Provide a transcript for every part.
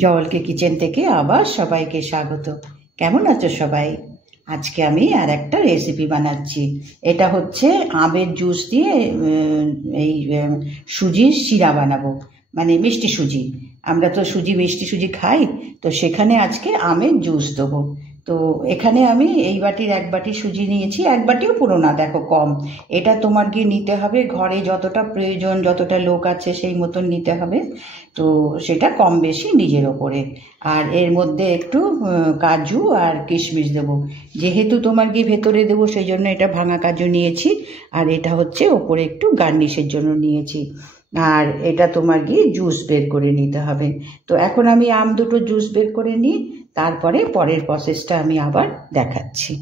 জওয়ালকে kitchen থেকে আবার সবাইকে স্বাগত। কেমন আছো সবাই? আজকে আমি আর একটা রেসিপি বানাচ্ছি। এটা হচ্ছে আমের জুস দিয়ে এই সুজির শিরা বানাবো, মানে মিষ্টি সুজি। আমরা তো মিষ্টি সুজি খাই, তো সেখানে আজকে আমের জুস দেবো। তো এখানে আমি এই বাটির 1 বাটি সুজি নিয়েছি, 1 বাটিও পুরো না, দেখো কম। এটা তোমার গিয়ে নিতে হবে ঘরে যতটা প্রয়োজন, যতটা লোক আছে সেই মতন নিতে হবে। তো সেটা কম বেশি নিজের ওপরে। আর এর মধ্যে একটু কাজু আর কিশমিশ দেবো। যেহেতু তোমার গিয়ে ভেতরে দেবো সেই জন্য এটা ভাঙা কাজু নিয়েছি, আর এটা হচ্ছে ওপরে একটু গার্নিশের জন্য নিয়েছি। আর এটা তোমার গিয়ে জুস বের করে নিতে হবে। তো এখন আমি আম দুটো জুস বের করে নিই, তারপরে পরের প্রসেসটা আমি আবার দেখাচ্ছি।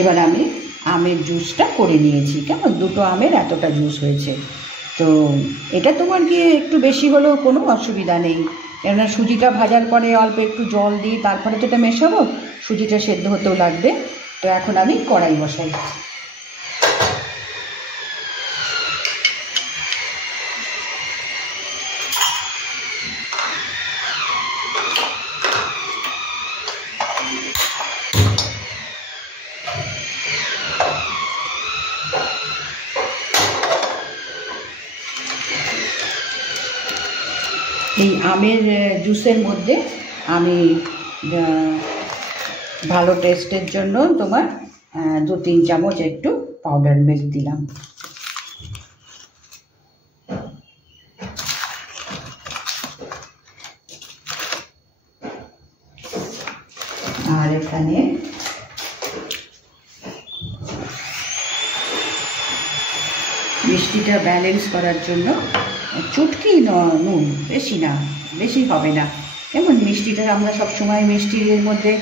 এবার আমি আমের জুসটা করে নিয়েছি। কেমন, দুটো আমের এতটা জুস হয়েছে। তো এটা তোমার গিয়ে একটু বেশি হলেও কোনো অসুবিধা নেই, কেননা সুজিটা ভাজার পরে অল্প একটু জল দিয়ে তারপরে তো এটা মেশাবো, সুজিটা সেদ্ধ হতেও লাগবে। তো এখন আমি কড়াই বসাই। এই আমের জুসের মধ্যে আমি ভালো টেস্টের জন্য তোমার 2-3 চামচ একটু পাউডার মিল্ক দিলাম। আর এখানে মিষ্টিটা ব্যালেন্স করার জন্য চুটকি নুন, বেশি না, বেশি হবে না। কেমন, মিষ্টিটা আমরা সবসময় মিষ্টির মধ্যে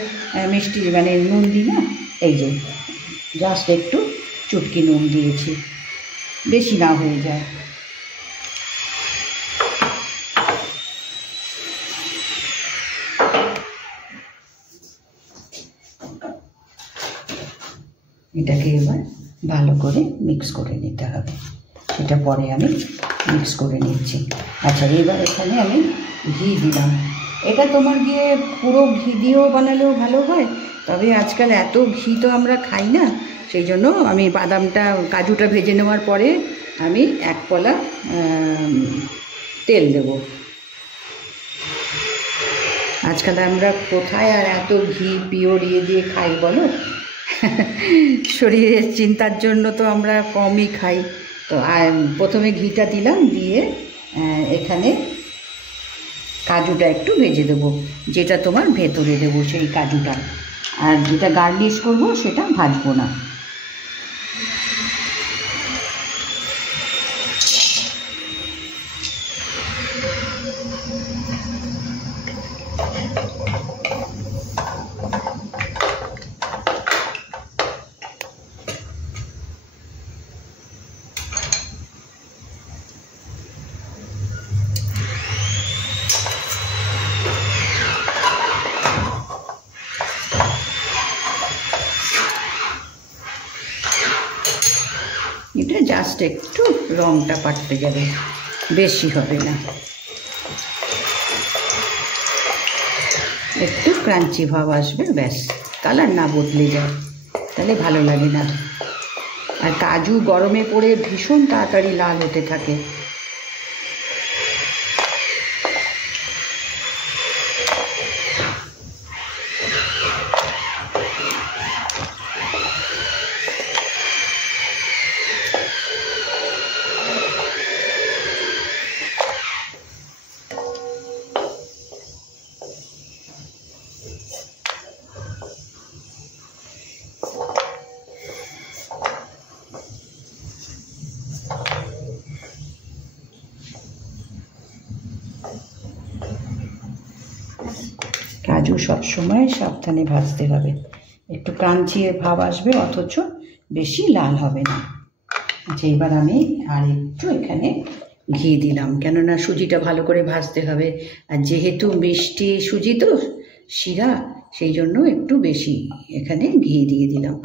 মিষ্টি মানে নুন দিই না, এই যে জাস্ট একটু চুটকি নুন দিয়েছি, বেশি না হয়ে যায়। এটাকে এবার ভালো করে মিক্স করে নিতে হবে, সেটা পরে আমি মিক্স করে নিচ্ছি। আচ্ছা, এবার এখানে আমি ঘি দিলাম। এটা তোমার গিয়ে পুরো ঘি দিয়েও বানালেও ভালো হয়, তবে আজকাল এত ঘি তো আমরা খাই না, সেই জন্য আমি কাজুটা ভেজে নেওয়ার পরে আমি 1 পলা তেল দেব। আজকাল আমরা কোথায় আর এত ঘি পিওর দিয়ে খাই বলো? শরীরের চিন্তার জন্য তো আমরা কমই খাই। তো প্রথমে ঘিটা দিলাম, দিয়ে এখানে কাজুটা একটু ভেজে দেবো, যেটা তোমার ভেতরে দেবো সেই কাজুটা, আর যেটা গার্নিশ করব সেটা ভাজবো না। এটা জাস্ট একটু রংটা পাল্টে যাবে, বেশি হবে না, একটু ক্রাঞ্চি ভাব আসবে, ব্যাস। কালার না বদলে যায়, তাহলে ভালো লাগে না। আর কাজু গরমে পড়ে ভীষণ তাড়াতাড়ি লাল হতে থাকে। কাজু সবসময় সাবধানে ভাজতে হবে, একটু ক্রাঞ্চি ভাব আসবে, অথচ বেশি লাল হবে না। আচ্ছা, এবার আমি আর একটু এখানে ঘি দিলাম, কেননা সুজিটা ভালো করে ভাজতে হবে, আর যেহেতু মিষ্টি সুজি তো শিরা, সেই জন্য একটু বেশি এখানে ঘি দিয়ে দিলাম।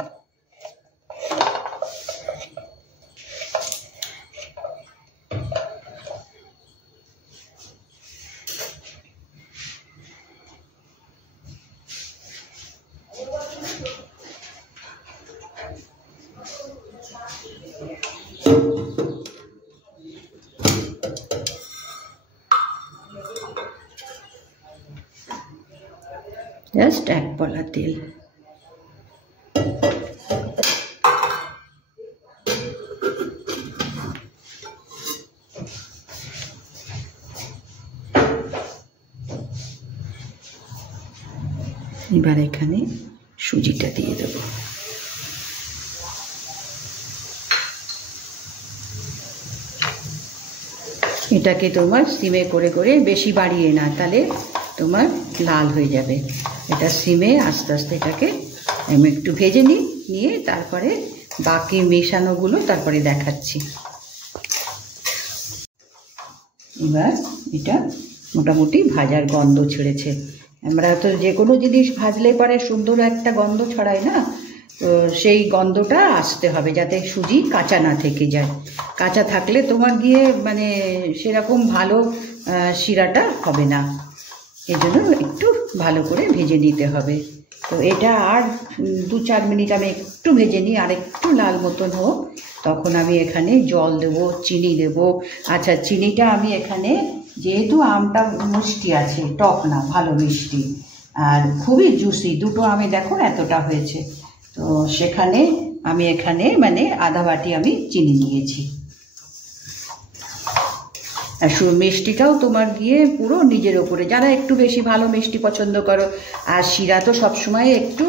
জাস্ট 1 পলা তেল। এবার এখানে সুজিটা দিয়ে দেবো। এটাকে তোমার সিমে করে করে, বেশি বাড়িয়ে না, তাহলে তোমার লাল হয়ে যাবে। এটা সিমে আস্তে আস্তে এটাকে আমি একটু ভেজে নিয়ে তারপরে বাকি মেশানোগুলো তারপরে দেখাচ্ছি। এবার এটা মোটামুটি ভাজার গন্ধ ছেড়েছে। আমরা তো যে কোনো জিনিস ভাজলে পরে সুন্দর একটা গন্ধ ছড়ায় না, তো সেই গন্ধটা আসতে হবে যাতে সুজি কাঁচা না থেকে যায়। কাঁচা থাকলে তোমার গিয়ে মানে সেরকম ভালো শিরাটা হবে না, এই জন্য একটু ভালো করে ভেজে নিতে হবে। তো এটা আর 2-4 মিনিট আমি একটু ভেজে নিই, আর একটু লাল মতন হোক, তখন আমি এখানে জল দেবো, চিনি দেবো। আচ্ছা, চিনিটা আমি এখানে, যেহেতু আমটা মিষ্টি আছে, টক না, ভালো মিষ্টি আর খুবই জুসি, দুটো আমি দেখো এতটা হয়েছে, তো সেখানে আমি এখানে মানে আধা বাটি আমি চিনি নিয়েছি। আর মিষ্টিটাও তোমার গিয়ে পুরো নিজের ওপরে, যারা একটু বেশি ভালো মিষ্টি পছন্দ করো, আর শিরা তো সবসময় একটু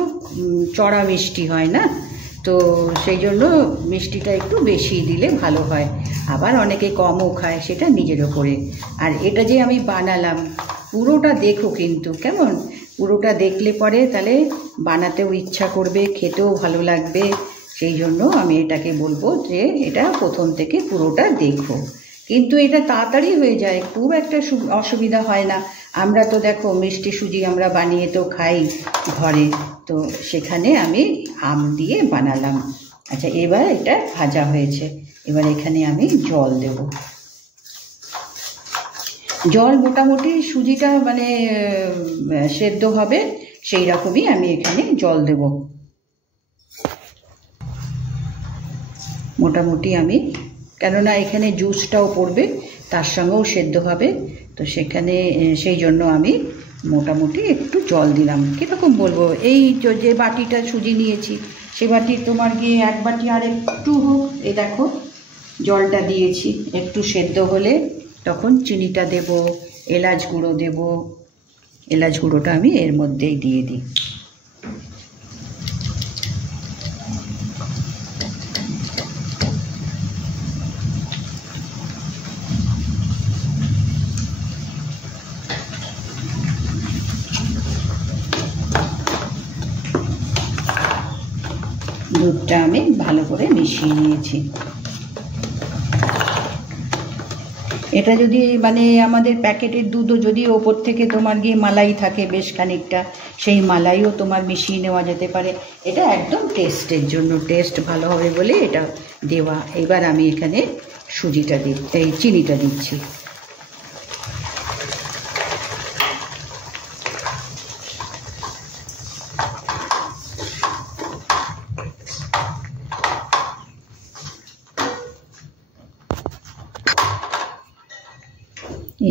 চড়া মিষ্টি হয় না, তো সেই জন্য মিষ্টিটা একটু বেশি দিলে ভালো হয়। আবার অনেকে কমও খায়, সেটা নিজের ওপরে। আর এটা যে আমি বানালাম, পুরোটা দেখো কিন্তু, কেমন? পুরোটা দেখলে পরে তাহলে বানাতেও ইচ্ছা করবে, খেতেও ভালো লাগবে। সেই জন্য আমি এটাকে বলবো যে এটা প্রথম থেকে পুরোটা দেখো। কিন্তু এটা তাড়াতাড়ি হয়ে যায়, খুব একটা অসুবিধা হয় না। আমরা তো দেখো মিষ্টি সুজি আমরা বানিয়ে তো খাই ঘরে, তো সেখানে আমি আম দিয়ে বানালাম। আচ্ছা, এবার এটা ভাজা হয়েছে, এবার এখানে আমি জল দেব। জল মোটামুটি সুজিটা মানে সেদ্ধ হবে সেই রকমই আমি এখানে জল দেব। মোটামুটি আমি, কেননা এখানে জুসটাও পড়বে, তার সঙ্গেও সেদ্ধ হবে, তো সেখানে সেই জন্য আমি মোটামুটি একটু জল দিলাম। কীরকম বলবো, এই যে বাটিটা সুজি নিয়েছি সে বাটির তোমার গিয়ে 1 বাটি আর একটু হোক, এই দেখো জলটা দিয়েছি। একটু সেদ্ধ হলে তখন চিনিটা দেব, এলাচ গুঁড়ো দেব। এলাচ গুঁড়োটা আমি এর মধ্যেই দিয়ে দিই। দুধটা আমি ভালো করে মিশিয়ে নিয়েছি। এটা যদি মানে আমাদের প্যাকেটের দুধও যদি ওপর থেকে তোমার গিয়ে মালাই থাকে বেশ খানিকটা, সেই মালাইও তোমার মিশিয়ে নেওয়া যেতে পারে। এটা একদম টেস্টের জন্য, টেস্ট ভালো হবে বলে এটা দেওয়া। এবার আমি এখানে সুজিটা এই চিনিটা দিচ্ছি।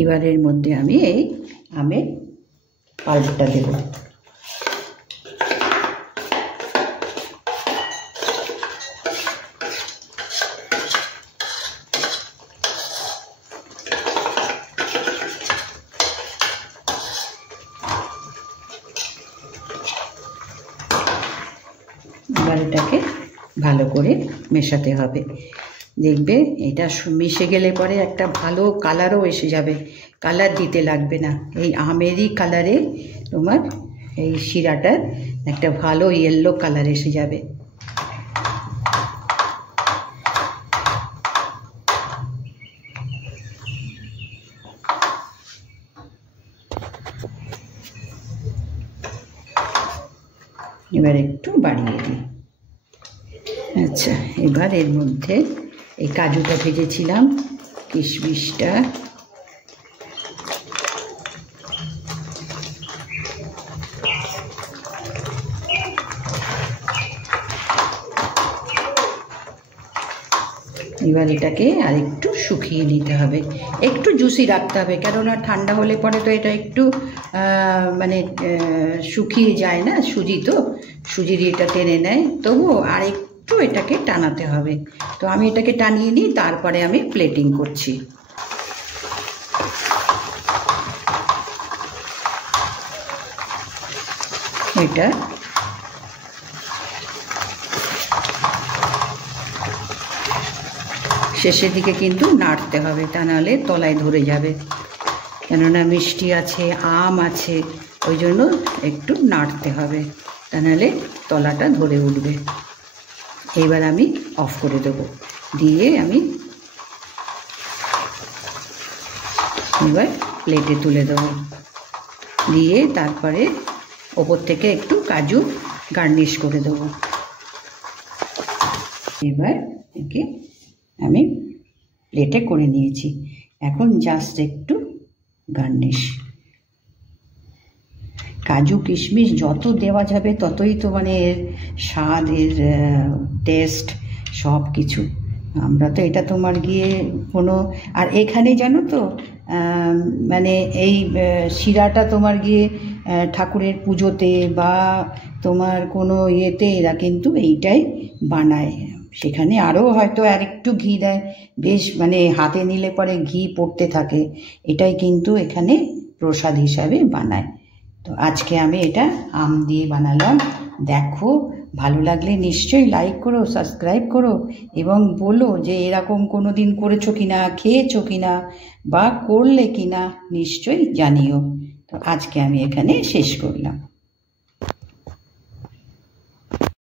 এবারের মধ্যে আমি এই আমের পাল্পটা দেব। এবার এটাকে ভালো করে মেশাতে হবে। দেখবে এটা মিশে গেলে পরে একটা ভালো কালারও এসে যাবে, কালার দিতে লাগবে না। এই আমেরই কালারে তোমার এই শিরাটার একটা ভালো ইয়েলো কালার এসে যাবে। এবার একটু বাড়িয়ে দিই। আচ্ছা, এবার এর মধ্যে এই কাজুটা ভেজেছিলাম, কিশমিশটা, এবার এটাকে আর একটু শুকিয়ে নিতে হবে, একটু জুসি রাখতে হবে, কেননা ঠান্ডা হলে পরে তো এটা একটু মানে শুকিয়ে যায় না, সুজি তো সুজির এটা টেনে নেয়, তবুও আর একটু এটাকে টানাতে হবে। তো আমি এটাকে টানিয়ে নিই, তারপরে আমি প্লেটিং করছি। এটা শেষের দিকে কিন্তু নাড়তে হবে, তা নাহলে তলায় ধরে যাবে, কেননা মিষ্টি আছে, আম আছে, ওই জন্য একটু নাড়তে হবে, তা নাহলে তলাটা ধরে উঠবে। এইবার আমি অফ করে দেবো, দিয়ে আমি এবার প্লেটে তুলে দেবো, দিয়ে তারপরে ওপর থেকে একটু কাজু গার্নিশ করে দেবো। এবার একে আমি প্লেটে করে নিয়েছি, এখন জাস্ট একটু গার্নিশ। কাজু কিশমিশ যত দেওয়া যাবে ততই তো মানে এর স্বাদ, এর টেস্ট সব কিছু। আমরা তো এটা তোমার গিয়ে কোনো, আর এখানে জানো তো মানে এই শিরাটা তোমার গিয়ে ঠাকুরের পুজোতে বা তোমার কোনো ইয়েতে এরা কিন্তু এইটাই বানায়, সেখানে আরও হয়তো আর একটু ঘি দেয়, বেশ মানে হাতে নিলে পরে ঘি পড়তে থাকে, এটাই কিন্তু এখানে প্রসাদ হিসাবে বানায়। তো আজকে আমি এটা আম দিয়ে বানালাম। দেখো, ভালো লাগলে নিশ্চয়ই লাইক করো, সাবস্ক্রাইব করো, এবং বলো যে এরকম কোনো দিন করেছো কিনা, খেয়েছো কিনা, বা করলে কিনা নিশ্চয়ই জানিও। তো আজকে আমি এখানে শেষ করলাম।